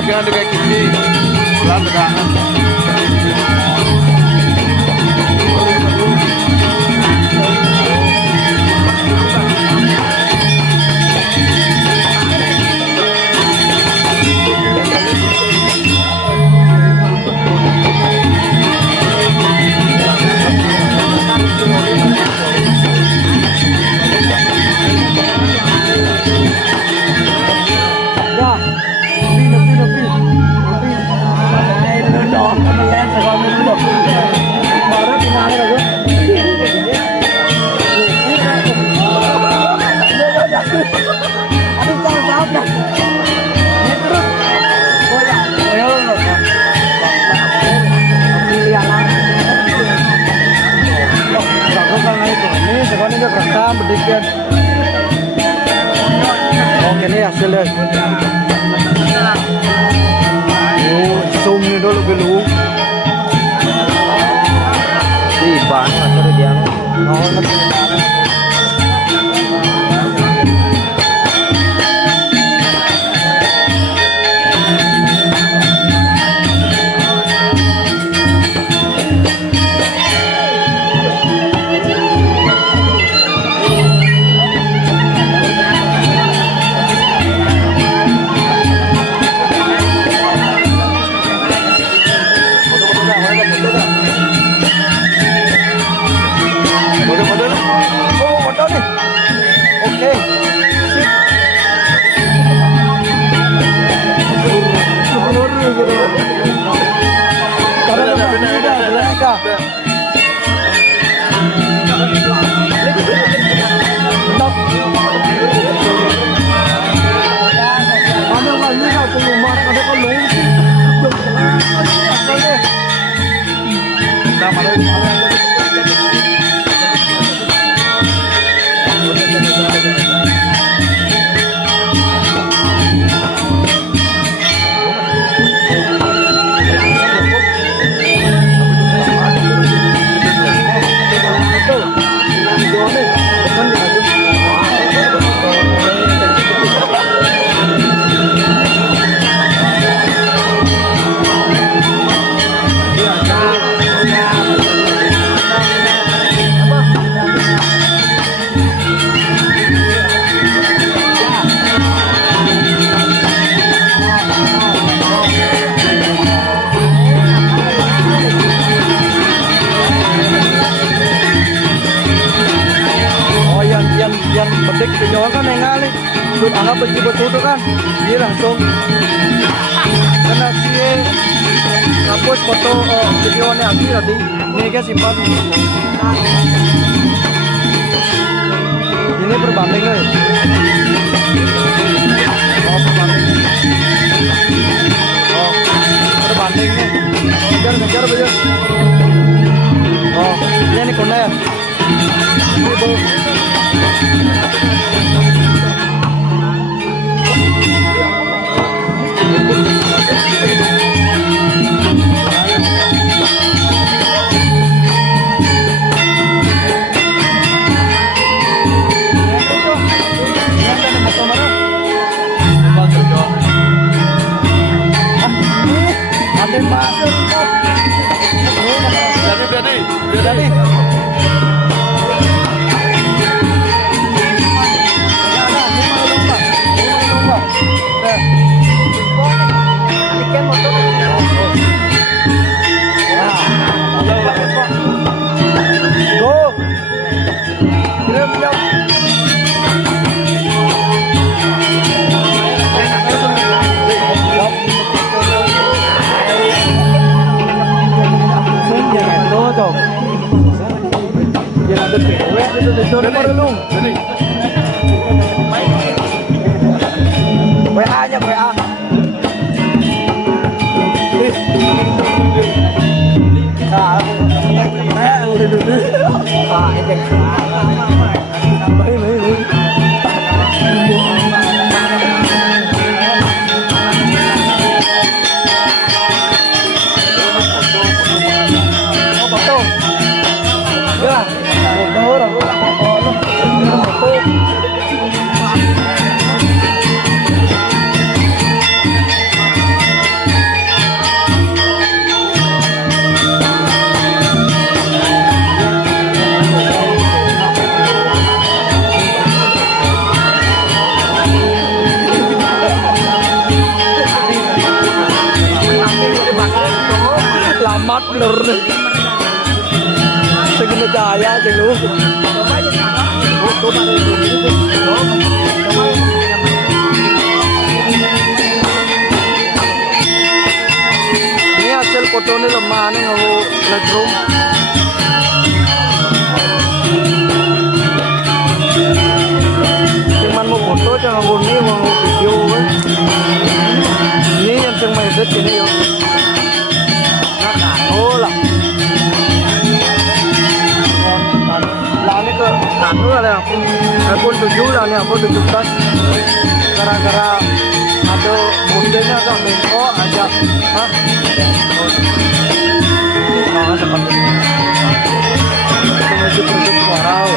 latihan dengan kiri, pelan tegangan. Oke nih hasilnya. Zoom ini dulu dulu. Di banget terus dia. Kan ningali anggap betul tuh kan dia langsung karena dia ngapus foto videonya lagi nanti ini kan simpan ini berbanding nih berbanding nih ngejar bener ini kona ya ini bu Jadi WA-nya WA. amat bener nih. Segini jaya aja lu. Ini hasil foto ini lemah nih kalau Lightroom. Cuman mau foto jangan bunyi mau video kan. Ini yang sering main set ini yo. Nah, oh lah. Lah ini ke anu lah iPhone 7 lah nih iPhone 17. Gara-gara ada modelnya agak meko aja. Hah? Oh, ada kan. Itu masih produk warau.